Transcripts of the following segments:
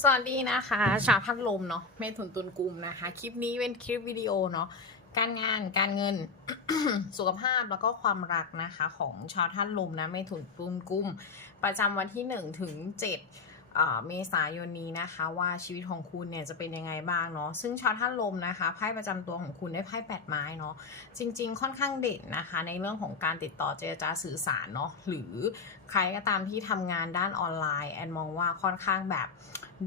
สวัสดีนะคะ ชาวพัดลมเนาะเมถุนตุนกลุ่มนะคะ คลิปนี้เป็นคลิปวิดีโอเนาะการงานการเงิน สุขภาพแล้วก็ความรักนะคะ ของชาวท่านลมนะเมถุนตุนกลุ่ม ประจำวันที่1ถึง7เมษายนนี้นะคะ ว่าชีวิตของคุณเนี่ยจะเป็นยังไงบ้างเนาะซึ่งชาวท่านลมนะคะไพ่ประจำตัวของคุณได้ไพ่แปดไม้เนาะจริง ๆ ค่อนข้างเด่นนะคะ ในเรื่องของการติดต่อเจรจาสื่อสารเนาะหรือใครก็ตามที่ทำงานด้านออนไลน์แอนมองว่าค่อนข้างแบบ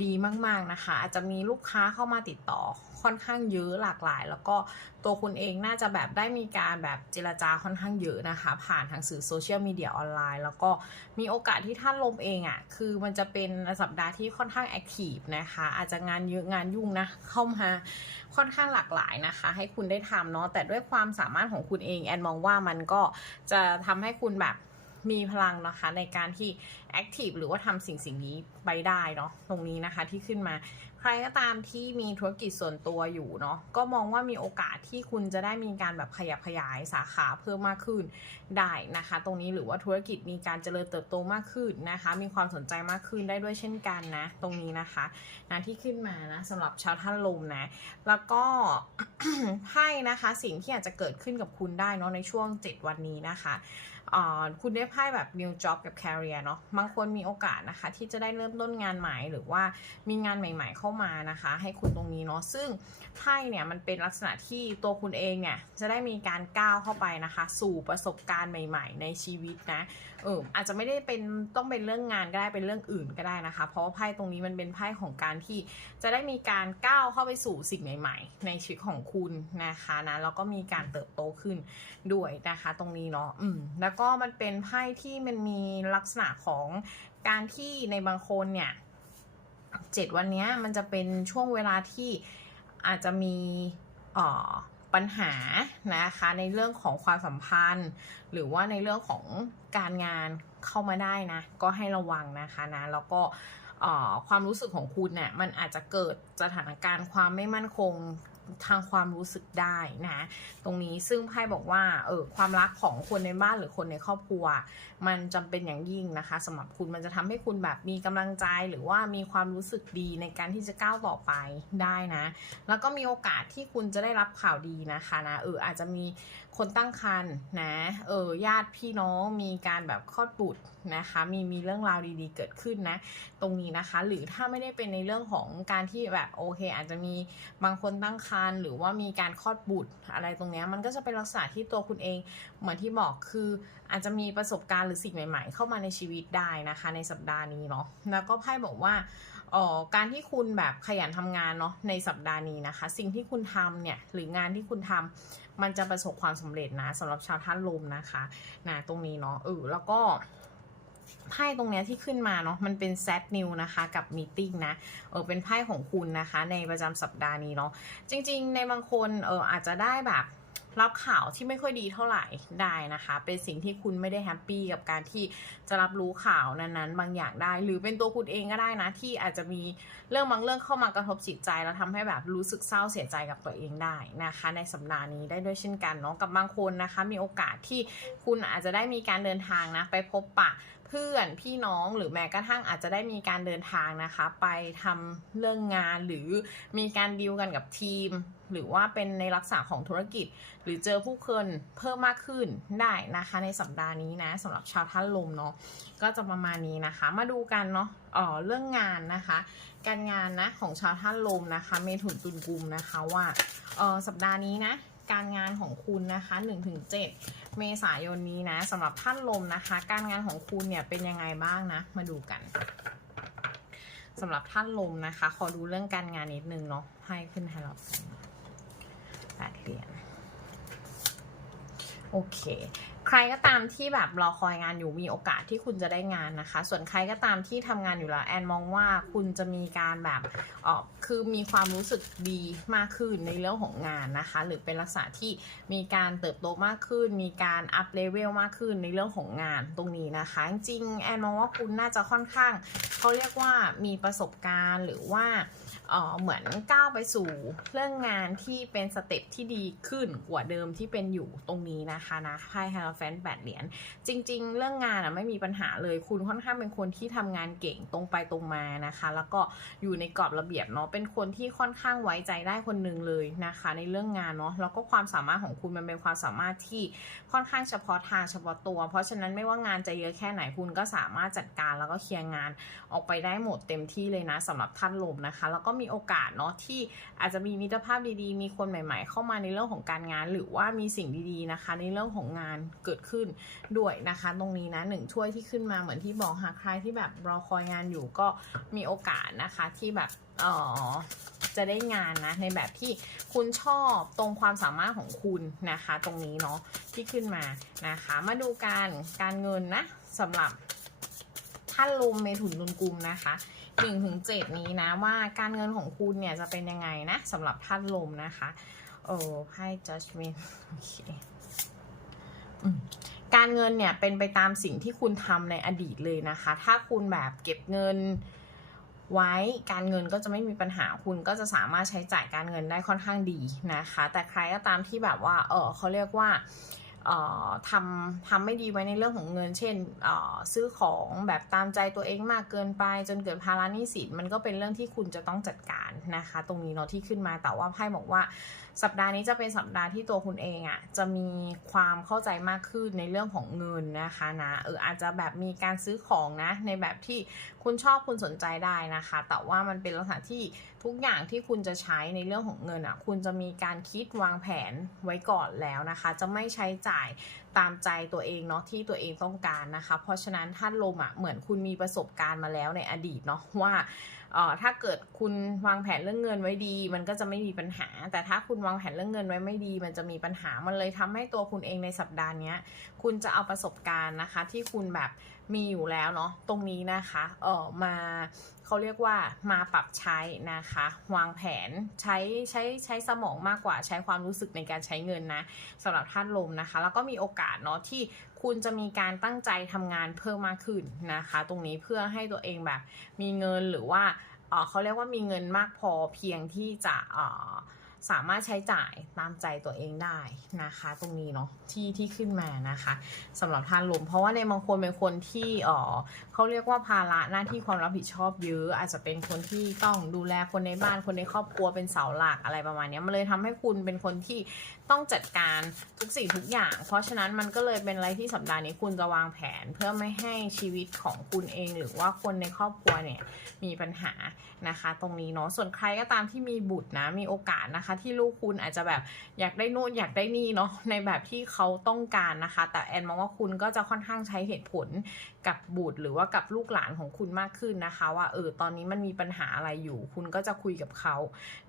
ดีมากๆนะคะอาจจะมีลูกค้าเข้ามาติดต่อค่อนข้างเยอะหลากหลาย แล้วก็ตัวคุณเองน่าจะแบบได้มีการแบบเจรจาค่อนข้างเยอะนะคะ ผ่านทางสื่อโซเชียลมีเดียออนไลน์ แล้วก็มีโอกาสที่ท่านลมเองอะ่ะคือมันจะเป็นสัปดาห์ที่ค่อนข้างแอคทีฟนะคะอาจจะงานเยอะงานยุ่งนะเข้ามาค่อนข้างหลากหลายนะคะ ให้คุณได้ทำเนาะแต่ด้วยความสามารถของคุณเองแอนมองว่ามันก็จะทำให้คุณแบบ มีพลังนะคะในการที่แอคทีฟหรือว่าทำสิ่งสิ่งนี้ไปได้เนาะตรงนี้นะคะที่ขึ้นมา ใครก็ตามที่มีธุรกิจส่วนตัวอยู่เนาะก็มองว่ามีโอกาสที่คุณจะได้มีการแบบขยับขยายสาขาเพิ่มมากขึ้นได้นะคะ ตรงนี้หรือว่าธุรกิจมีการเจริญเติบโตมากขึ้นนะคะ มีความสนใจมากขึ้นได้ด้วยเช่นกันนะ ตรงนี้นะคะนะที่ขึ้นมานะสำหรับชาวท่านลมนะ แล้วก็ไพ่นะคะสิ่งที่อาจจะเกิดขึ้นกับคุณได้เนาะในช่วง 7 วันนี้นะคะ คุณได้ไพ่แบบ new job กับ career เนาะบางคนมีโอกาสนะคะ ที่จะได้เริ่มต้นงานใหม่หรือว่ามีงานใหม่ ๆ เข้ามานะคะ ให้คุณตรงนี้เนาะซึ่งไพ่เนี่ยมันเป็นลักษณะที่ตัวคุณเองเนี่ยจะได้มีการก้าวเข้าไปนะคะ สู่ประสบการณ์ใหม่ ๆ ในชีวิตนะเอออาจจะไม่ได้เป็นต้องเป็นเรื่องงานก็ได้เป็นเรื่องอื่นก็ได้นะคะ เพราะว่าไพ่ตรงนี้มันเป็นไพ่ของการที่จะได้มีการก้าวเข้าไปสู่สิ่งใหม่ ๆ ในชีวิตของคุณนะคะนะแล้วก็มีการเติบโตขึ้นด้วยนะคะ ตรงนี้เนาะอืมแล้วก็มันเป็นไพ่ที่มันมีลักษณะของการที่ในบางคนเนี่ยเจ็ดวันนี้มันจะเป็นช่วงเวลาที่อาจจะมีออปัญหานะคะในเรื่องของความสัมพันธ์ หรือว่าในเรื่องของการงานเข้ามาได้นะก็ให้ระวังนะคะนะแล้วก็ความรู้สึกของคุณเนี่ยมันอาจจะเกิดสถานการณ์ความไม่มั่นคง ทางความรู้สึกได้นะตรงนี้ซึ่งไพ่บอกว่าเออความรักของคนในบ้านหรือคนในครอบครัว มันจำเป็นอย่างยิ่งนะคะสำหรับคุณมันจะทำให้คุณแบบมีกำลังใจหรือว่ามีความรู้สึกดีในการที่จะก้าวต่อไปได้นะ แล้วก็มีโอกาสที่คุณจะได้รับข่าวดีนะคะนะเอออาจจะมีคนตั้งครรภ์นะเออญาติพี่น้องมีการแบบคลอดบุตรนะคะมีมีเรื่องราวดีๆเกิดขึ้นนะตรงนี้นะคะ หรือถ้าไม่ได้เป็นในเรื่องของการที่แบบโอเค อาจจะมีบางคนตั้งครรภ์หรือว่ามีการคลอดบุตรอะไรตรงเนี้ยมันก็จะเป็นลักษณะที่ตัวคุณเองเหมือนที่บอกคืออาจจะมีประสบการณ์หรือสิ่งใหม่ ๆ เข้ามาในชีวิตได้นะคะ ในสัปดาห์นี้เนาะแล้วก็ไพ่บอกว่าอ๋อการที่คุณแบบขยันทำงานเนาะในสัปดาห์นี้นะคะ สิ่งที่คุณทำเนี่ยหรืองานที่คุณทำมันจะประสบความสำเร็จนะสำหรับชาวท่านลมนะคะนะตรงนี้เนาะเออแล้วก็ ไพ่ตรงเนี้ยที่ขึ้นมาเนาะมันเป็นเซตนิวนะคะกับมีติ้งนะเออเป็นไพ่ของคุณนะคะในประจำสัปดาห์นี้เนาะจริง ๆ ในบางคนเอออาจจะได้แบบ รับข่าวที่ไม่ค่อยดีเท่าไหร่ได้นะคะ เป็นสิ่งที่คุณไม่ได้แฮปปี้กับการที่จะรับรู้ข่าวนั้นๆ บางอย่างได้ หรือเป็นตัวคุณเองก็ได้นะ ที่อาจจะมีเรื่องบางเรื่องเข้ามากระทบจิตใจ แล้วทำให้แบบรู้สึกเศร้าเสียใจกับตัวเองได้นะคะ ในสัปดาห์นี้ได้ด้วยเช่นกันเนาะกับบางคนนะคะ มีโอกาสที่คุณอาจจะได้มีการเดินทางนะไปพบปะเพื่อนพี่น้องหรือแม้กระทั่งอาจจะได้มีการเดินทางนะคะ ไปทำเรื่องงานหรือมีการดีลกันกับทีม หรือว่าเป็นในลักษณะของธุรกิจ หรือเจอผู้คนเพิ่มมากขึ้นได้นะคะ ในสัปดาห์นี้นะสำหรับชาวท่านลมเนาะก็จะประมาณนี้นะคะ มาดูกันเนาะเออเรื่องงานนะคะ การงานนะของชาวท่านลมนะคะ เมถุนตุนกุมนะคะว่าเออสัปดาห์นี้นะการงานของคุณนะคะ 1-7 เมษายนนี้นะสำหรับท่านลมนะคะ การงานของคุณเนี่ยเป็นยังไงบ้างนะ มาดูกันสำหรับท่านลมนะคะ ขอดูเรื่องการงานนิดนึงเนาะให้ขึ้นให้เรา แปดเหรียญโอเค ใครก็ตามที่แบบรอคอยงานอยู่มีโอกาสที่คุณจะได้งานนะคะ ส่วนใครก็ตามที่ทำงานอยู่แล้วแอนมองว่าคุณจะมีการแบบออก คือมีความรู้สึกดีมากขึ้นในเรื่องของงานนะคะ หรือเป็นลักษณะที่มีการเติบโตมากขึ้น มีการอัพเลเวลมากขึ้นในเรื่องของงานตรงนี้นะคะ จริงแอนมองว่าคุณน่าจะค่อนข้างเขาเรียกว่ามีประสบการณ์หรือว่าเอ่อเหมือนก้าวไปสู่เรื่องงานที่เป็นสเต็ปที่ดีขึ้นกว่าเดิมที่เป็นอยู่ตรงนี้นะคะนะไพ่ไฮราแฟนแปดเหรียญจริง ๆ เรื่องงานอะไม่มีปัญหาเลยคุณค่อนข้างเป็นคนที่ทำงานเก่งตรงไปตรงมานะคะ แล้วก็อยู่ในกรอบระเบียบเนาะเป็น็นคนที่ค่อนข้างไว้ใจได้คนหนึ่งเลยนะคะ ในเรื่องงานเนาะแล้วก็ความสามารถของคุณมันเป็นความสามารถที่ค่อนข้างเฉพาะทางเฉพาะตัว เพราะฉะนั้นไม่ว่างานจะเยอะแค่ไหนคุณก็สามารถจัดการแล้วก็เคลียร์งานออกไปได้หมดเต็มที่เลยนะสำหรับท่านลมนะคะ แล้วก็มีโอกาสเนาะที่อาจจะมีมิตรภาพดีๆ มีคนใหม่ ๆ เข้ามาในเรื่องของการงาน หรือว่ามีสิ่งดีๆนะคะ ในเรื่องของงานเกิดขึ้นด้วยนะคะ ตรงนี้นะหนึ่งช่วยที่ขึ้นมาเหมือนที่บอกหากใครที่แบบรอคอยงานอยู่ก็มีโอกาสนะคะที่แบบ ออจะได้งานนะในแบบที่คุณชอบตรงความสามารถของคุณนะคะ ตรงนี้เนาะที่ขึ้นมานะคะ มาดูการการเงินนะสำหรับท่านลมเมถุนตุลกุมนะคะหนึ่งถึงเจ็ดนี้นะว่าการเงินของคุณเนี่ยจะเป็นยังไงนะสำหรับท่านลมนะคะเออไพ่ judgment โอเคการเงินเนี่ยเป็นไปตามสิ่งที่คุณทำในอดีตเลยนะคะ ถ้าคุณแบบเก็บเงิน ไว้การเงินก็จะไม่มีปัญหาคุณก็จะสามารถใช้จ่ายการเงินได้ค่อนข้างดีนะคะ แต่ใครก็ตามที่แบบว่าเออเขาเรียกว่าเอ่อทำทำไม่ดีไว้ในเรื่องของเงิน เช่นเอ่อซื้อของแบบตามใจตัวเองมากเกินไป จนเกิดภาระหนี้สินมันก็เป็นเรื่องที่คุณจะต้องจัดการนะคะ ตรงนี้เนาะที่ขึ้นมาแต่ว่าไพ่บอกว่า สัปดาห์นี้จะเป็นสัปดาห์ที่ตัวคุณเองอะ่ะจะมีความเข้าใจมากขึ้นในเรื่องของเงินนะคะนะเอออาจจะแบบมีการซื้อของนะ ในแบบที่คุณชอบคุณสนใจได้นะคะ แต่ว่ามันเป็นลักษณะที่ทุกอย่างที่คุณจะใช้ในเรื่องของเงินอะ่ะ คุณจะมีการคิดวางแผนไว้ก่อนแล้วนะคะ จะไม่ใช้จ่ายตามใจตัวเองเนาะที่ตัวเองต้องการนะคะ เพราะฉะนั้นท่านลมอะ่ะเหมือนคุณมีประสบการณ์มาแล้วในอดีตเนาะว่า ถ้าเกิดคุณวางแผนเรื่องเงินไว้ดี มันก็จะไม่มีปัญหา แต่ถ้าคุณวางแผนเรื่องเงินไว้ไม่ดี มันจะมีปัญหามันเลยทำให้ตัวคุณเองในสัปดาห์นี้คุณจะเอาประสบการณ์นะคะ ที่คุณแบบ มีอยู่แล้วเนาะตรงนี้นะคะเออมาเขาเรียกว่ามาปรับใช้นะคะ วางแผนใช้ใช้ใช้สมองมากกว่าใช้ความรู้สึกในการใช้เงินนะสำหรับท่านลมนะคะ แล้วก็มีโอกาสเนาะที่คุณจะมีการตั้งใจทำงานเพิ่มมากขึ้นนะคะ ตรงนี้เพื่อให้ตัวเองแบบมีเงินหรือว่าเออเขาเรียกว่ามีเงินมากพอเพียงที่จะเออ สามารถใช้จ่ายตามใจตัวเองได้นะคะ ตรงนี้เนาะที่ที่ขึ้นมานะคะสำหรับท่านลมเพราะว่าในบางคนเป็นคนที่เออเขาเรียกว่าภาระหน้าที่ความรับผิดชอบเยอะ อาจจะเป็นคนที่ต้องดูแลคนในบ้านคนในครอบครัวเป็นเสาหลักอะไรประมาณนี้มันเลยทำให้คุณเป็นคนที่ต้องจัดการทุกสิ่งทุกอย่าง เพราะฉะนั้นมันก็เลยเป็นอะไรที่สัปดาห์นี้คุณจะวางแผนเพื่อไม่ให้ชีวิตของคุณเองหรือว่าคนในครอบครัวเนี่ยมีปัญหานะคะ ตรงนี้เนาะส่วนใครก็ตามที่มีบุตรนะมีโอกาสนะคะที่ลูกคุณอาจจะแบบอยากได้นู่นอยากได้นี่เนาะในแบบที่เขาต้องการนะคะ แต่แอนมองว่าคุณก็จะค่อนข้างใช้เหตุผลกับบุตรหรือว่ากับลูกหลานของคุณมากขึ้นนะคะ ว่าเออตอนนี้มันมีปัญหาอะไรอยู่ คุณก็จะคุยกับเขา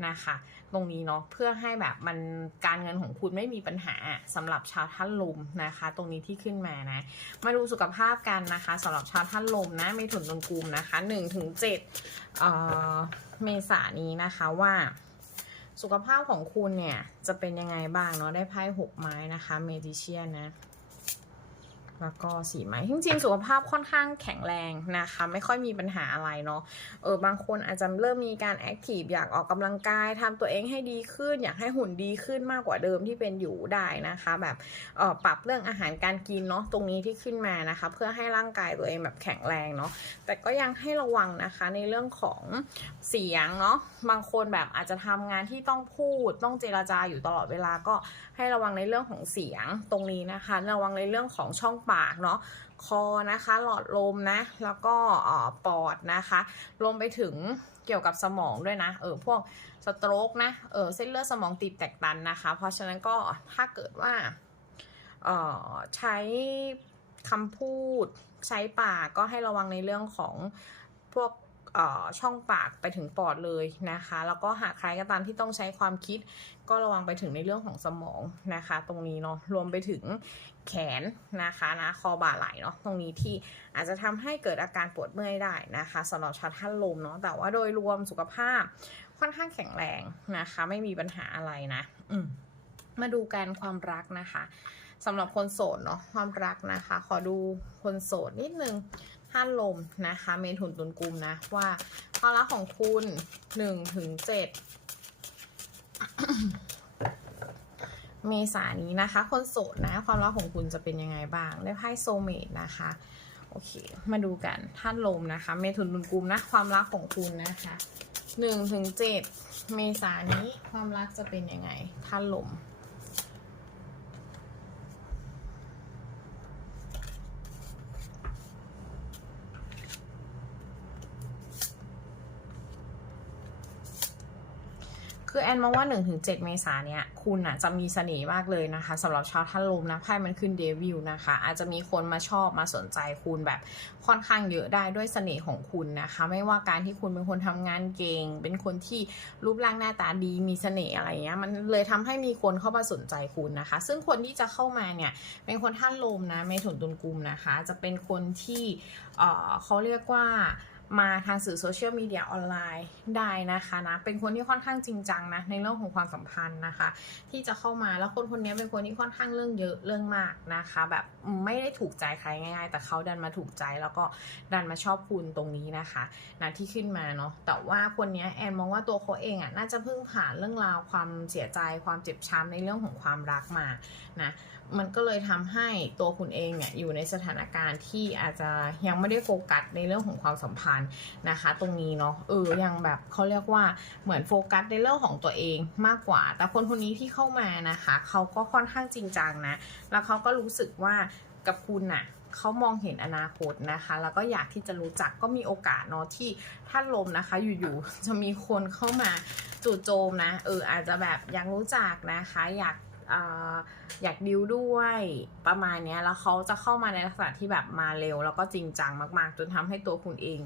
นะคะ ตรงนี้เนาะเพื่อให้แบบมันการเงินของคุณไม่มีปัญหาสำหรับชาวท่านลมนะคะ ตรงนี้ที่ขึ้นมานะมาดูสุขภาพกันนะคะสำหรับชาวท่านลมนะเมถุนตุลกุมนะคะ1ถึงเอ่อเมษานี้นะคะว่า สุขภาพของคุณเนี่ยจะเป็นยังไงบ้างเนาะได้ไพ่หกไม้นะคะเมดิเชียนนะ แล้วก็สีไหมจริงๆ สุขภาพค่อนข้างแข็งแรงนะคะ ไม่ค่อยมีปัญหาอะไรเนาะเออบางคนอาจจะเริ่มมีการแอคทีฟอยากออกกำลังกายทำตัวเองให้ดีขึ้น อยากให้หุ่นดีขึ้นมากกว่าเดิมที่เป็นอยู่ได้นะคะ แบบออปรับเรื่องอาหารการกินเนาะตรงนี้ที่ขึ้นมานะคะ เพื่อให้ร่างกายตัวเองแบบแข็งแรงเนาะแต่ก็ยังให้ระวังนะคะในเรื่องของเสียงเนาะบางคนแบบอาจจะทำงานที่ต้องพูดต้องเจราจาอยู่ตลอดเวลาก็ ให้ระวังในเรื่องของเสียงตรงนี้นะคะ ระวังในเรื่องของช่องปากเนาะคอนะคะหลอดลมนะแล้วก็ออปอดนะคะรวมไปถึงเกี่ยวกับสมองด้วยนะเออพวกสโตรกนะเออเส้นเลือดสมองตีบแตกตันนะคะ เพราะฉะนั้นก็ถ้าเกิดว่าเออใช้คำพูดใช้ปากก็ให้ระวังในเรื่องของพวก ช่องปากไปถึงปอดเลยนะคะ แล้วก็หากใครก็ตามที่ต้องใช้ความคิด ก็ระวังไปถึงในเรื่องของสมองนะคะ ตรงนี้เนาะรวมไปถึงแขนนะคะนะคอบ่าไหล่เนาะตรงนี้ที่อาจจะทำให้เกิดอาการปวดเมื่อยได้นะคะสำหรับชาวท่านลมเนาะแต่ว่าโดยรวมสุขภาพค่อนข้างแข็งแรงนะคะ ไม่มีปัญหาอะไรนะอืมมาดูการความรักนะคะสำหรับคนโสดเนาะความรักนะคะ ขอดูคนโสดนิดนึง ท่านลมนะคะ เมถุนตุลกุมนะว่าความรักของคุณ1ถึง7เมษานี้นะคะ คนโสดนะ ความรักของคุณจะเป็นยังไงบ้างได้ไพ่โซเมตนะคะโอเค มาดูกันท่านลมนะคะ เมถุนตุลกุมนะความรักของคุณนะคะหนึ่งถึงเจ็ดเมษานี้ความรักจะเป็นยังไงท่านลม คือแอนมองว่า 1-7 เมษาเนี่ยคุณอะจะมีเสน่ห์มากเลยนะคะสำหรับชาวท่านลมนะไพ่มันขึ้นเดวิลนะคะ อาจจะมีคนมาชอบมาสนใจคุณแบบค่อนข้างเยอะได้ด้วยเสน่ห์ของคุณนะคะ ไม่ว่าการที่คุณเป็นคนทำงานเก่ง เป็นคนที่รูปร่างหน้าตาดีมีเสน่ห์อะไรเงี้ยมันเลยทำให้มีคนเข้ามาสนใจคุณนะคะ ซึ่งคนที่จะเข้ามาเนี่ยเป็นคนท่านลมนะเมถุนตุลกุมนะคะ จะเป็นคนที่เออเขาเรียกว่า มาทางสื่อโซเชียลมีเดียออนไลน์ได้นะคะนะ เป็นคนที่ค่อนข้างจริงจังนะในเรื่องของความสัมพันธ์นะคะ ที่จะเข้ามาแล้วคนคนนี้เป็นคนที่ค่อนข้างเรื่องเยอะเรื่องมากนะคะ แบบไม่ได้ถูกใจใครง่ายๆ แต่เขาดันมาถูกใจแล้วก็ดันมาชอบคุณตรงนี้นะคะนะที่ขึ้นมาเนาะแต่ว่าคนนี้แอนมองว่าตัวเขาเองอะน่าจะเพิ่งผ่านเรื่องราวความเสียใจความเจ็บช้ำในเรื่องของความรักมานะมันก็เลยทำให้ตัวคุณเองเนี่ยอยู่ในสถานการณ์ที่อาจจะยังไม่ได้โฟกัสในเรื่องของความสัมพันธ์นะคะ ตรงนี้เนาะเออยังแบบเขาเรียกว่าเหมือนโฟกัสในเรื่องของตัวเองมากกว่า แต่คนคนนี้ที่เข้ามานะคะเขาก็ค่อนข้างจริงจังนะ แล้วเขาก็รู้สึกว่ากับคุณน่ะเขามองเห็นอนาคตนะคะ แล้วก็อยากที่จะรู้จักก็มีโอกาสเนาะที่ท่านลมนะคะ อยู่ๆจะมีคนเข้ามาจู่โจมนะเอออาจจะแบบอยากรู้จักนะคะ อยาก อยากดิวด้วยประมาณนี้แล้วเขาจะเข้ามาในลักษณะที่แบบมาเร็ว แล้วก็จริงจังมาก ๆ จนทำให้ตัวคุณเอง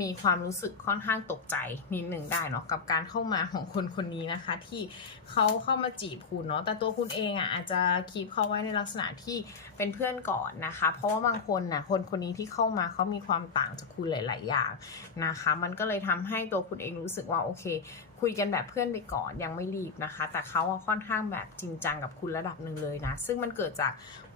มีความรู้สึกค่อนข้างตกใจนิดหนึ่งได้เนาะกับการเข้ามาของคนคนนี้นะคะ ที่เขาเข้ามาจีบคุณเนาะแต่ตัวคุณเองอะอาจจะคีบเขาไว้ในลักษณะที่เป็นเพื่อนก่อนนะคะ เพราะว่าบางคนน่ะคนคนนี้ที่เข้ามาเขามีความต่างจากคุณหลาย ๆ อย่างนะคะ มันก็เลยทำให้ตัวคุณเองรู้สึกว่าโอเค คุยกันแบบเพื่อนไปก่อนยังไม่รีบนะคะ แต่เขาค่อนข้างแบบจริงจังกับคุณระดับหนึ่งเลยนะ ซึ่งมันเกิดจาก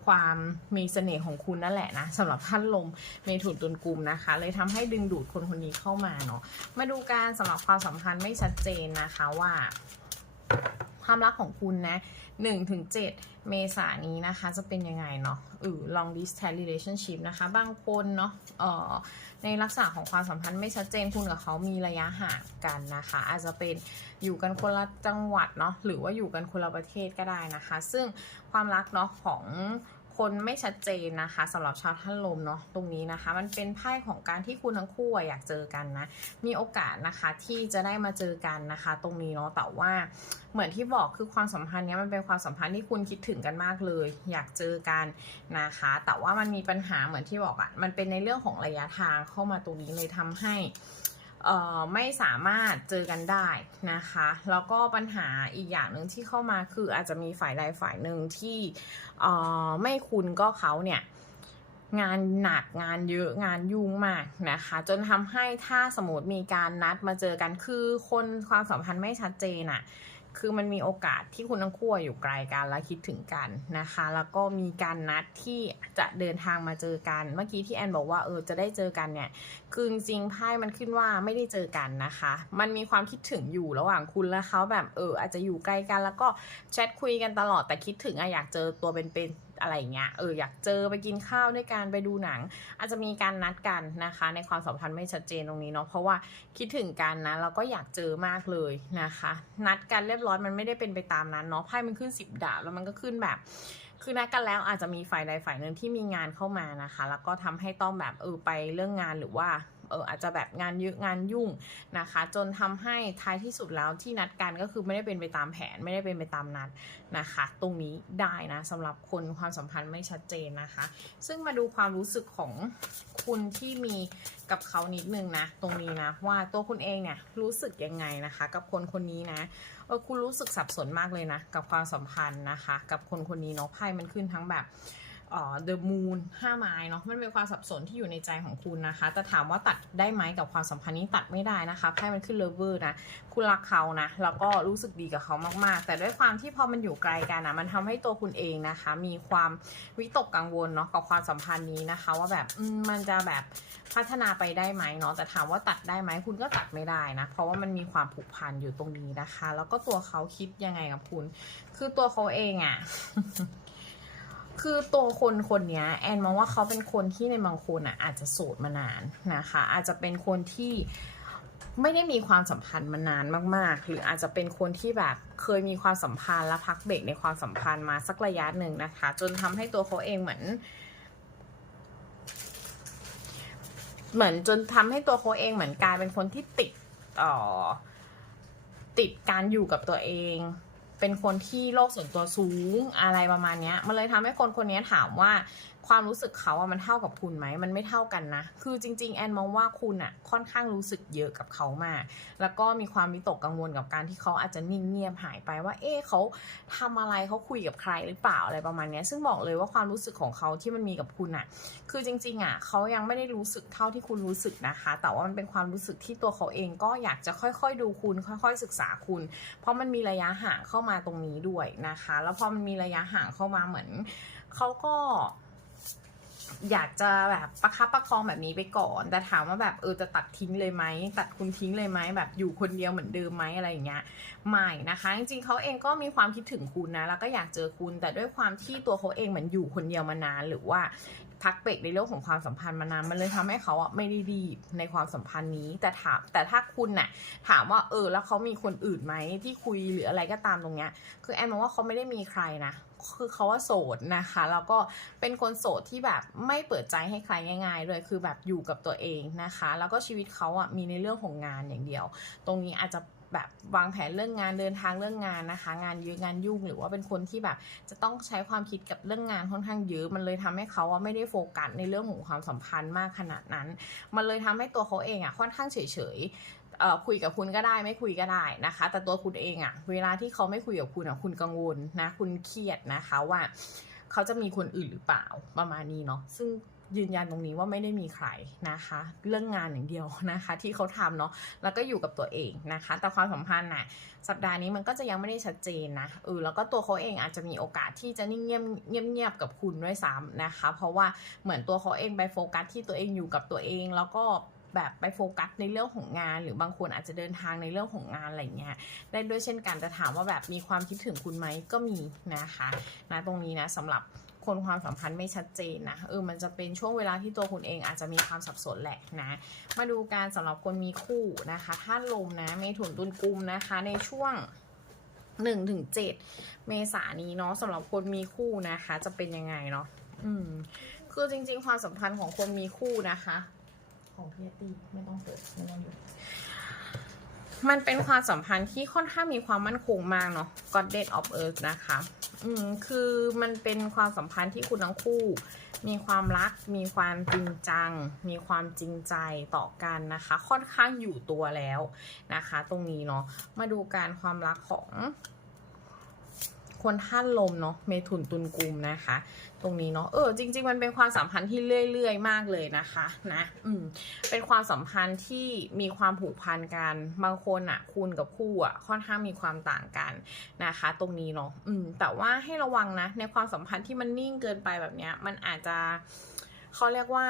ความมีเสน่ห์ของคุณนั่นแหละนะสำหรับท่านลมในถุนตุนกลุ่มนะคะ เลยทำให้ดึงดูดคนคนนี้เข้ามาเนาะมาดูการสำหรับความสัมพันธ์ไม่ชัดเจนนะคะว่า ความรักของคุณนะ 1ถึง7เมษานนี้นะคะจะเป็นยังไงเนาะเออ long distance relationship นะคะ บางคนเนาะเอ่อในลักษณะของความสัมพันธ์ไม่ชัดเจนคุณกับเขามีระยะห่างกันนะคะ อาจจะเป็นอยู่กันคนละจังหวัดเนาะหรือว่าอยู่กันคนละประเทศก็ได้นะคะ ซึ่งความรักเนาะของ คนไม่ชัดเจนนะคะสำหรับชาวท่านลมเนาะตรงนี้นะคะ มันเป็นไพ่ของการที่คุณทั้งคู่อยากเจอกันนะ มีโอกาสนะคะที่จะได้มาเจอกันนะคะ ตรงนี้เนาะแต่ว่าเหมือนที่บอกคือความสัมพันธ์เนี้ยมันเป็นความสัมพันธ์ที่คุณคิดถึงกันมากเลย อยากเจอกันนะคะ แต่ว่ามันมีปัญหาเหมือนที่บอกอะ่ะมันเป็นในเรื่องของระยะทางเข้ามาตรงนี้เลยทำให้ ไม่สามารถเจอกันได้นะคะ แล้วก็ปัญหาอีกอย่างหนึ่งที่เข้ามาคืออาจจะมีฝ่ายใดฝ่ายหนึ่งที่ไม่คุณก็เขาเนี่ยงานหนักงานเยอะงานยุ่งมากนะคะ จนทำให้ถ้าสมมติมีการนัดมาเจอกันคือคนความสัมพันธ์ไม่ชัดเจนอะ คือมันมีโอกาสที่คุณทั้งคู่อยู่ไกลกันและคิดถึงกันนะคะ แล้วก็มีการนัดที่จะเดินทางมาเจอกัน เมื่อกี้ที่แอนบอกว่าเออจะได้เจอกันเนี่ย คือจริงๆไพ่มันขึ้นว่าไม่ได้เจอกันนะคะ มันมีความคิดถึงอยู่ระหว่างคุณและเขาแบบเอออาจจะอยู่ไกลกัน แล้วก็แชทคุยกันตลอดแต่คิดถึงอะอยากเจอตัวเป็นๆ อะไรเงี้ยเอออยากเจอไปกินข้าวด้วยกันไปดูหนัง อาจจะมีการนัดกันนะคะ ในความสัมพันธ์ไม่ชัดเจนตรงนี้เนาะเพราะว่าคิดถึงกันนะแล้วก็อยากเจอมากเลยนะคะ นัดกันเรียบร้อยมันไม่ได้เป็นไปตามนั้นเนาะไพ่มันขึ้นสิบดาบแล้วมันก็ขึ้นแบบคือนัดกันแล้วอาจจะมีฝ่ายใดฝ่ายหนึ่งที่มีงานเข้ามานะคะ แล้วก็ทำให้ต้องแบบเออไปเรื่องงานหรือว่า เอออาจจะแบบงานเยอะงานยุ่งนะคะ จนทำให้ท้ายที่สุดแล้วที่นัดกันก็คือไม่ได้เป็นไปตามแผน ไม่ได้เป็นไปตามนัดนะคะ ตรงนี้ได้นะสำหรับคนความสัมพันธ์ไม่ชัดเจนนะคะ ซึ่งมาดูความรู้สึกของคุณที่มีกับเขานิดนึงนะตรงนี้นะว่าตัวคุณเองเนี่ยรู้สึกยังไงนะคะ กับคนคนนี้นะเออคุณรู้สึกสับสนมากเลยนะกับความสัมพันธ์นะคะ กับคนคนนี้เนาะไพ่มันขึ้นทั้งแบบ เอ่อ the moon ห้าไม้เนาะมันเป็นความสับสนที่อยู่ในใจของคุณนะคะ แต่ถามว่าตัดได้ไหมกับความสัมพันธ์นี้ตัดไม่ได้นะคะไพ่มันขึ้น lover นะคุณรักเขานะแล้วก็รู้สึกดีกับเขามากๆ แต่ด้วยความที่พอมันอยู่ไกลกันนะมันทำให้ตัวคุณเองนะคะ มีความวิตกกังวลเนาะกับความสัมพันธ์นี้นะคะ ว่าแบบมมันจะแบบพัฒนาไปได้ไหมเนาะแต่ถามว่าตัดได้ไหมคุณก็ตัดไม่ได้นะเพราะว่ามันมีความผูกพันอยู่ตรงนี้นะคะ แล้วก็ตัวเขาคิดยังไงกับคุณ คือตัวเขาเองอะ คือตัวคนคนนี้แอนมองว่าเขาเป็นคนที่ในบางคนอะอาจจะโสดมานานนะคะ อาจจะเป็นคนที่ไม่ได้มีความสัมพันธ์มานานมาก ๆ หรืออาจจะเป็นคนที่แบบเคยมีความสัมพันธ์และพักเบรกในความสัมพันธ์มาสักระยะหนึ่งนะคะ จนทำให้ตัวเขาเองเหมือน เหมือนจนทำให้ตัวเขาเองเหมือนกลายเป็นคนที่ติดเอ่อติดการอยู่กับตัวเอง เป็นคนที่โลกส่วนตัวสูงอะไรประมาณนี้มันเลยทำให้คนคนนี้ถามว่า ความรู้สึกเขาอะมันเท่ากับคุณไหมมันไม่เท่ากันนะ คือจริง ๆ แอนมองว่าคุณอะค่อนข้างรู้สึกเยอะกับเขามาก แล้วก็มีความวิตกกังวลกับการที่เขาอาจจะนิ่งเงียบหายไปว่า เอ๊ะเขาทำอะไรเขาคุยกับใครหรือเปล่าอะไรประมาณนี้ซึ่งบอกเลยว่าความรู้สึกของเขาที่มันมีกับคุณอะคือจริง ๆอะเขายังไม่ได้รู้สึกเท่าที่คุณรู้สึกนะคะ แต่ว่ามันเป็นความรู้สึกที่ตัวเขาเองก็อยากจะค่อยๆดูคุณ ค่อยๆศึกษาคุณ เพราะมันมีระยะห่างเข้ามาตรงนี้ด้วยนะคะ แล้วพอมันมีระยะห่างเข้ามาเหมือนเขาก็ อยากจะแบบประคับประคองแบบนี้ไปก่อน แต่ถามว่าแบบเออจะตัดทิ้งเลยไหมตัดคุณทิ้งเลยไหมแบบอยู่คนเดียวเหมือนเดิมไหมอะไรอย่างเงี้ยไม่นะคะ จริงๆเขาเองก็มีความคิดถึงคุณนะ แล้วก็อยากเจอคุณแต่ด้วยความที่ตัวเขาเองเหมือนอยู่คนเดียวมานานหรือว่า พักเบรกในเรื่องของความสัมพันธ์มานานมันเลยทำให้เขาอะไม่ได้รีบในความสัมพันธ์นี้ แต่ถามแต่ถ้าคุณน่ะถามว่าเออแล้วเขามีคนอื่นไหมที่คุยหรืออะไรก็ตามตรงเนี้ย คือแอนมองว่าเขาไม่ได้มีใครนะคือเขาว่าโสดนะคะแล้วก็เป็นคนโสดที่แบบไม่เปิดใจให้ใครง่ายๆเลยคือแบบอยู่กับตัวเองนะคะ แล้วก็ชีวิตเขาอะมีในเรื่องของงานอย่างเดียว ตรงนี้อาจจะ แบบวางแผนเรื่องงานเดินทางเรื่องงานนะคะ งานเยอะงานยุ่งหรือว่าเป็นคนที่แบบจะต้องใช้ความคิดกับเรื่องงานค่อนข้างเยอะมันเลยทำให้เขาว่าไม่ได้โฟกัสในเรื่องของความสัมพันธ์มากขนาดนั้น มันเลยทำให้ตัวเขาเองอะค่อนข้างเฉยเอ่อคุยกับคุณก็ได้ไม่คุยก็ได้นะคะ แต่ตัวคุณเองอะเวลาที่เขาไม่คุยกับคุณอะคุณกังวลนะ คุณเครียดนะคะว่า เขาจะมีคนอื่นหรือเปล่าประมาณนี้เนาะซึ่ง ยืนยันตรงนี้ว่าไม่ได้มีใครนะคะ เรื่องงานอย่างเดียวนะคะ ที่เขาทำเนาะแล้วก็อยู่กับตัวเองนะคะ แต่ความสัมพันธ์น่ะสัปดาห์นี้มันก็จะยังไม่ได้ชัดเจนนะเออแล้วก็ตัวเขาเองอาจจะมีโอกาสที่จะนิ่งเงียบเงียบกับคุณด้วยซ้ำนะคะ เพราะว่าเหมือนตัวเขาเองไปโฟกัสที่ตัวเองอยู่กับตัวเอง แล้วก็แบบไปโฟกัสในเรื่องของงาน หรือบางคนอาจจะเดินทางในเรื่องของงานอะไรเงี้ยได้ด้วยเช่นกันแต่ถามว่าแบบมีความคิดถึงคุณไหมก็มีนะคะนะตรงนี้นะสำหรับ คนความสัมพันธ์ไม่ชัดเจนนะเออมันจะเป็นช่วงเวลาที่ตัวคุณเองอาจจะมีความสับสนแหละนะมาดูการสำหรับคนมีคู่นะคะท่านลมนะเมถุนตุลกุมนะคะ ในช่วง1ถึง7เมษายนนี้เนาะสำหรับคนมีคู่นะคะ จะเป็นยังไงเนาะอืม คือจริง ๆ ความสัมพันธ์ของคนมีคู่นะคะ ของพี่ตี้ไม่ต้องเปิดไม่ต้องหยุด มันเป็นความสัมพันธ์ที่ค่อนข้างมีความมั่นคงมากเนาะ Goddess of Earth นะคะ อืม คือมันเป็นความสัมพันธ์ที่คุณทั้งคู่ มีความรัก มีความจริงจัง มีความจริงใจต่อกันนะคะ ค่อนข้างอยู่ตัวแล้วนะคะ ตรงนี้เนาะ มาดูการความรักของ คนท่านลมเนาะเมถุนตุลกุมนะคะ ตรงนี้เนาะเออจริง ๆ มันเป็นความสัมพันธ์ที่เรื่อย ๆ มากเลยนะคะนะอืมเป็นความสัมพันธ์ที่มีความผูกพันกันบางคนอะคุณกับคู่อะค่อนข้างมีความต่างกันนะคะ ตรงนี้เนาะอืมแต่ว่าให้ระวังนะในความสัมพันธ์ที่มันนิ่งเกินไปแบบเนี้ยมันอาจจะ เขาเรียกว่า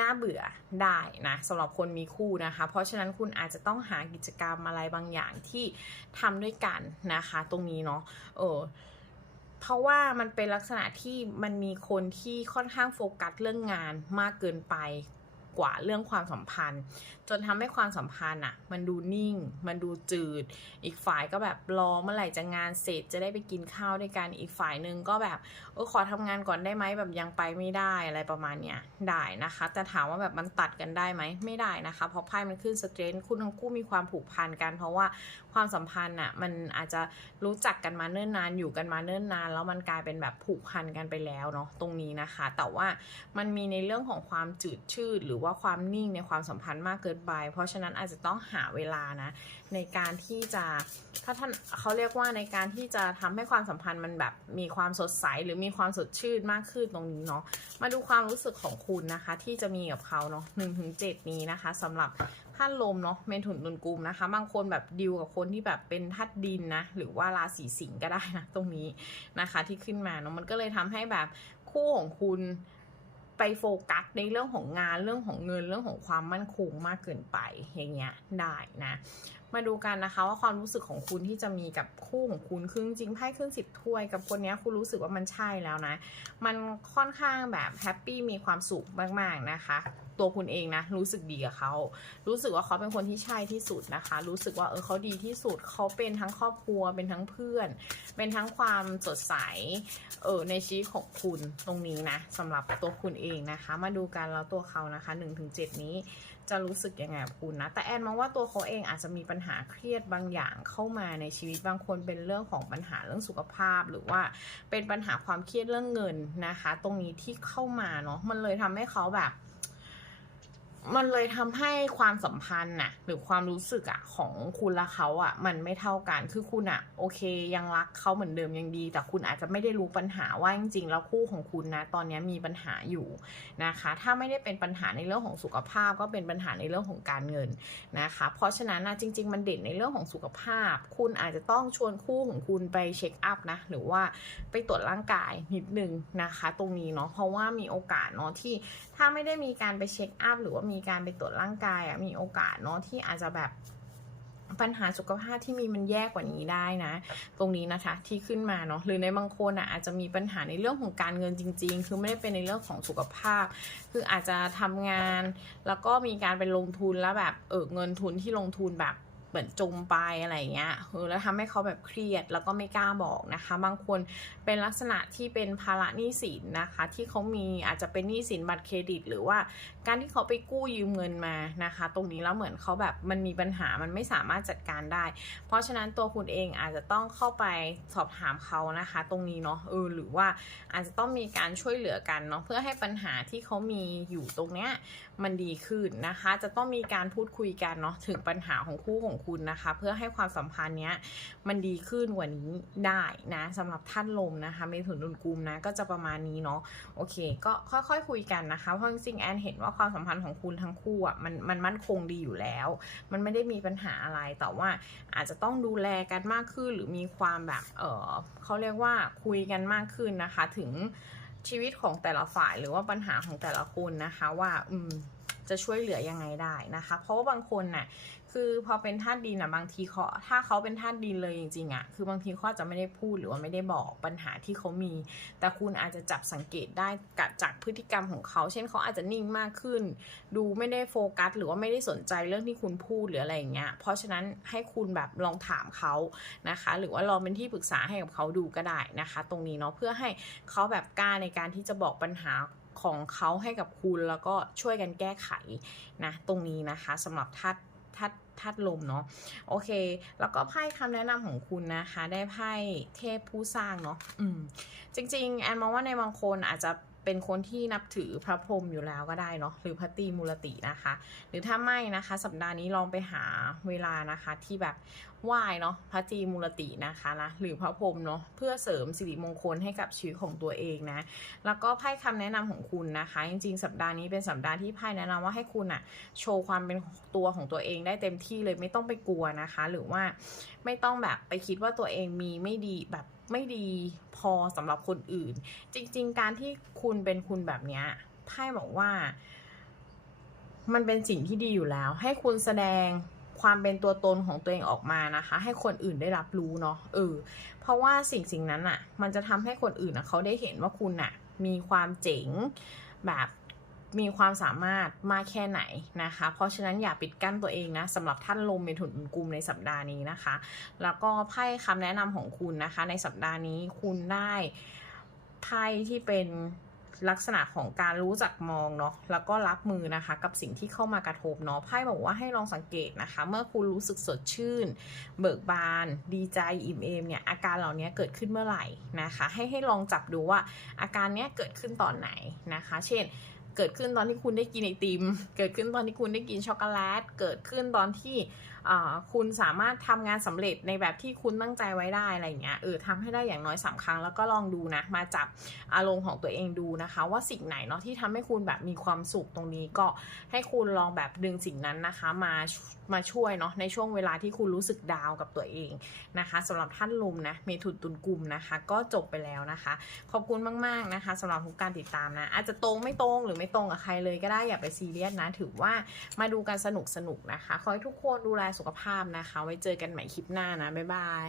น่าเบื่อได้นะสำหรับคนมีคู่นะคะ เพราะฉะนั้นคุณอาจจะต้องหากิจกรรมอะไรบางอย่างที่ทำด้วยกันนะคะ ตรงนี้เนาะเออเพราะว่ามันเป็นลักษณะที่มันมีคนที่ค่อนข้างโฟกัสเรื่องงานมากเกินไป กว่าเรื่องความสัมพันธ์ จนทำให้ความสัมพันธ์อะมันดูนิ่ง มันดูจืด อีกฝ่ายก็แบบรอเมื่อไหร่จะงานเสร็จจะได้ไปกินข้าวด้วยกันอีกฝ่ายหนึ่งก็แบบเออขอทำงานก่อนได้ไหมแบบยังไปไม่ได้อะไรประมาณเนี้ยได้นะคะ แต่ถามว่าแบบมันตัดกันได้ไหมไม่ได้นะคะ เพราะไพ่มันขึ้นสเตรนคุณทั้งคู่มีความผูกพันกัน เพราะว่า ความสัมพันธ์อะมันอาจจะรู้จักกันมาเนิ่นนานอยู่กันมาเนิ่นนาน แล้วมันกลายเป็นแบบผูกพันกันไปแล้วเนาะตรงนี้นะคะ แต่ว่ามันมีในเรื่องของความจืดชืดหรือว่าว่าความนิ่งในความสัมพันธ์มากเกินไป เพราะฉะนั้นอาจจะต้องหาเวลานะในการที่จะถ้าท่านเขาเรียกว่าในการที่จะทำให้ความสัมพันธ์มันแบบมีความสดใสหรือมีความสดชื่นมากขึ้นตรงนี้เนาะมาดูความรู้สึกของคุณนะคะ ที่จะมีกับเขาเนาะหนึ่งถึงเจ็ดนี้นะคะสำหรับท่านลมเนาะเมถุนตุลกุมนะคะ บางคนแบบดิวกับคนที่แบบเป็นธาตุดินนะหรือว่าราศีสิงห์ก็ได้นะตรงนี้นะคะที่ขึ้นมาเนาะมันก็เลยทำให้แบบคู่ของคุณไปโฟกัสในเรื่องของงานเรื่องของเงินเรื่องของความมั่นคงมากเกินไปอย่างเงี้ยได้นะ มาดูกันนะคะ ว่าความรู้สึกของคุณที่จะมีกับคู่ของคุณคือจริงไพ่ขึ้นสิบถ้วย กับคนนี้คุณรู้สึกว่ามันใช่แล้วนะ มันค่อนข้างแบบแฮปปี้มีความสุขมากๆนะคะตัวคุณเองนะ รู้สึกดีกับเขา รู้สึกว่าเขาเป็นคนที่ใช่ที่สุดนะคะ รู้สึกว่าเออเขาดีที่สุดเขาเป็นทั้งครอบครัวเป็นทั้งเพื่อน เป็นทั้งความสดใสเออในชีวิตของคุณตรงนี้นะสำหรับตัวคุณเองนะคะ มาดูกันแล้วตัวเขานะคะ1-7 นี้จะรู้สึกยังไงกับคุณนะ แต่แอนมองว่าตัวเขาเองอาจจะมีปัญหาเครียดบางอย่างเข้ามาในชีวิตบางคนเป็นเรื่องของปัญหาเรื่องสุขภาพ หรือว่าเป็นปัญหาความเครียดเรื่องเงินนะคะ ตรงนี้ที่เข้ามาเนาะมันเลยทำให้เขาแบบ มันเลยทำให้ความสัมพันธ์น่ะหรือความรู้สึกอะของคุณและเขาอะมันไม่เท่ากันคือคุณอะโอเค ยังรักเขาเหมือนเดิมยังดี แต่คุณอาจจะไม่ได้รู้ปัญหาว่าจริงๆแล้วคู่ของคุณนะ ตอนนี้มีปัญหาอยู่นะคะ ถ้าไม่ได้เป็นปัญหาในเรื่องของสุขภาพ ก็เป็นปัญหาในเรื่องของการเงินนะคะ เพราะฉะนั้นนะจริง ๆ มันเด่นในเรื่องของสุขภาพ คุณอาจจะต้องชวนคู่ของคุณไปเช็คอัพนะหรือว่าไปตรวจร่างกายนิดนึงนะคะ ตรงนี้เนาะเพราะว่ามีโอกาสเนาะที่ถ้าไม่ได้มีการไปเช็คอัพหรือว่ามีการไปตรวจร่างกายอะมีโอกาสเนาะที่อาจจะแบบปัญหาสุขภาพที่มีมันแย่กว่านี้ได้นะ ตรงนี้นะคะที่ขึ้นมาเนาะหรือในบางคนอะอาจจะมีปัญหาในเรื่องของการเงินจริง ๆ คือไม่ได้เป็นในเรื่องของสุขภาพ คืออาจจะทำงาน แล้วก็มีการไปลงทุนแล้วแบบเออเงินทุนที่ลงทุนแบบ เหมือนจมไปอะไรเงี้ยเออแล้วทำให้เขาแบบเครียดแล้วก็ไม่กล้าบอกนะคะ บางคนเป็นลักษณะที่เป็นภาระหนี้สินนะคะ ที่เขามีอาจจะเป็นหนี้สินบัตรเครดิต หรือว่าการที่เขาไปกู้ยืมเงินมานะคะ ตรงนี้แล้วเหมือนเขาแบบมันมีปัญหามันไม่สามารถจัดการได้ เพราะฉะนั้นตัวคุณเองอาจจะต้องเข้าไปสอบถามเขานะคะ ตรงนี้เนาะเออหรือว่าอาจจะต้องมีการช่วยเหลือกันเนาะเพื่อให้ปัญหาที่เขามีอยู่ตรงเนี้ย มันดีขึ้นนะคะ จะต้องมีการพูดคุยกันเนาะถึงปัญหาของคู่ของคุณนะคะ เพื่อให้ความสัมพันธ์เนี้ยมันดีขึ้นกว่านี้ได้นะสำหรับท่านลมนะคะเมถุนตุลกุมนะก็จะประมาณนี้เนาะโอเค ก็ค่อยๆคุยกันนะคะเพราะจริงๆแอนเห็นว่าความสัมพันธ์ของคุณทั้งคู่อะมันมันมั่นคงดีอยู่แล้ว มันไม่ได้มีปัญหาอะไรแต่ว่าอาจจะต้องดูแลกันมากขึ้นหรือมีความแบบเออเขาเรียกว่าคุยกันมากขึ้นนะคะถึง ชีวิตของแต่ละฝ่ายหรือว่าปัญหาของแต่ละคนนะคะว่าอืมจะช่วยเหลือยังไงได้นะคะ เพราะว่าบางคนน่ะ คือพอเป็นธาตุดินอะบางทีเขาถ้าเขาเป็นธาตุดินเลยจริงๆอะคือบางทีเขาจะไม่ได้พูดหรือว่าไม่ได้บอกปัญหาที่เขามี แต่คุณอาจจะจับสังเกตได้กจากพฤติกรรมของเขา เช่นเขาอาจจะนิ่งมากขึ้น ดูไม่ได้โฟกัส หรือว่าไม่ได้สนใจเรื่องที่คุณพูดหรืออะไรอย่างเงี้ยเพราะฉะนั้นให้คุณแบบลองถามเขานะคะ หรือว่าลองเป็นที่ปรึกษาให้กับเขาดูก็ได้นะคะ ตรงนี้เนาะเพื่อให้เขาแบบกล้าในการที่จะบอกปัญหาของเขาให้กับคุณแล้วก็ช่วยกันแก้ไขนะตรงนี้นะคะสำหรับทัด ทัดทัดลมเนาะโอเค แล้วก็ไพ่คำแนะนำของคุณนะคะ ได้ไพ่เทพผู้สร้างเนาะอืมจริง ๆ แอนมองว่าในบางคนอาจจะเป็นคนที่นับถือพระพรหมอยู่แล้วก็ได้เนาะหรือพระตีมูลตินะคะ หรือถ้าไม่นะคะ สัปดาห์นี้ลองไปหาเวลานะคะที่แบบ ไหว้เนาะพระตรีมูลตินะคะนะหรือพระพรหมเนาะเพื่อเสริมสิริมงคลให้กับชีวิตของตัวเองนะ แล้วก็ไพ่คำแนะนำของคุณนะคะ จริง ๆ สัปดาห์นี้เป็นสัปดาห์ที่ไพ่แนะนำว่าให้คุณอะโชว์ความเป็นตัวของตัวเองได้เต็มที่เลยไม่ต้องไปกลัวนะคะ หรือว่าไม่ต้องแบบไปคิดว่าตัวเองมีไม่ดีแบบไม่ดีพอสำหรับคนอื่น จริง ๆ การที่คุณเป็นคุณแบบเนี้ยไพ่บอกว่า มันเป็นสิ่งที่ดีอยู่แล้ว ให้คุณแสดง ความเป็นตัวตนของตัวเองออกมานะคะ ให้คนอื่นได้รับรู้เนาะเออเพราะว่าสิ่งสิ่งนั้นอะ่ะ มันจะทำให้คนอื่นอะเขาได้เห็นว่าคุณอะมีความเจ๋งแบบมีความสามารถมากแค่ไหนนะคะ เพราะฉะนั้นอย่าปิดกั้นตัวเองนะสำหรับท่านลมเมถุนกุมในสัปดาห์นี้นะคะ แล้วก็ไพ่คำแนะนำของคุณนะคะ ในสัปดาห์นี้คุณได้ไพ่ที่เป็น ลักษณะของการรู้จักมองเนาะแล้วก็รับมือนะคะ กับสิ่งที่เข้ามากระทบเนาะไพ่บอกว่าให้ลองสังเกตนะคะ เมื่อคุณรู้สึกสดชื่น เบิกบาน ดีใจอิ่มเอมเนี่ยอาการเหล่านี้เกิดขึ้นเมื่อไหร่นะคะ ให้ให้ลองจับดูว่าอาการเนี้ยเกิดขึ้นตอนไหนนะคะ เช่นเกิดขึ้นตอนที่คุณได้กินไอติม เกิดขึ้นตอนที่คุณได้กินช็อกโกแลต เกิดขึ้นตอนที่ คุณสามารถทำงานสำเร็จในแบบที่คุณตั้งใจไว้ได้อะไรเงี้ยเออทำให้ได้อย่างน้อยสามครั้งแล้วก็ลองดูนะ มาจับอารมณ์ของตัวเองดูนะคะ ว่าสิ่งไหนเนาะที่ทำให้คุณแบบมีความสุขตรงนี้ก็ให้คุณลองแบบดึงสิ่งนั้นนะคะ มามาช่วยเนาะในช่วงเวลาที่คุณรู้สึกดาวกับตัวเองนะคะสำหรับท่านลุมนะเมถุนตุลกุมนะคะ ก็จบไปแล้วนะคะ ขอบคุณมากๆนะคะสำหรับทุกการติดตามนะ อาจจะตรงไม่ตรงหรือไม่ตรงกับใครเลยก็ได้อย่าไปซีเรียสนะ ถือว่ามาดูกันสนุกสนุกนะคะ ขอให้ทุกคนดูแลสุขภาพนะคะ ไว้เจอกันใหม่คลิปหน้านะ บ๊ายบาย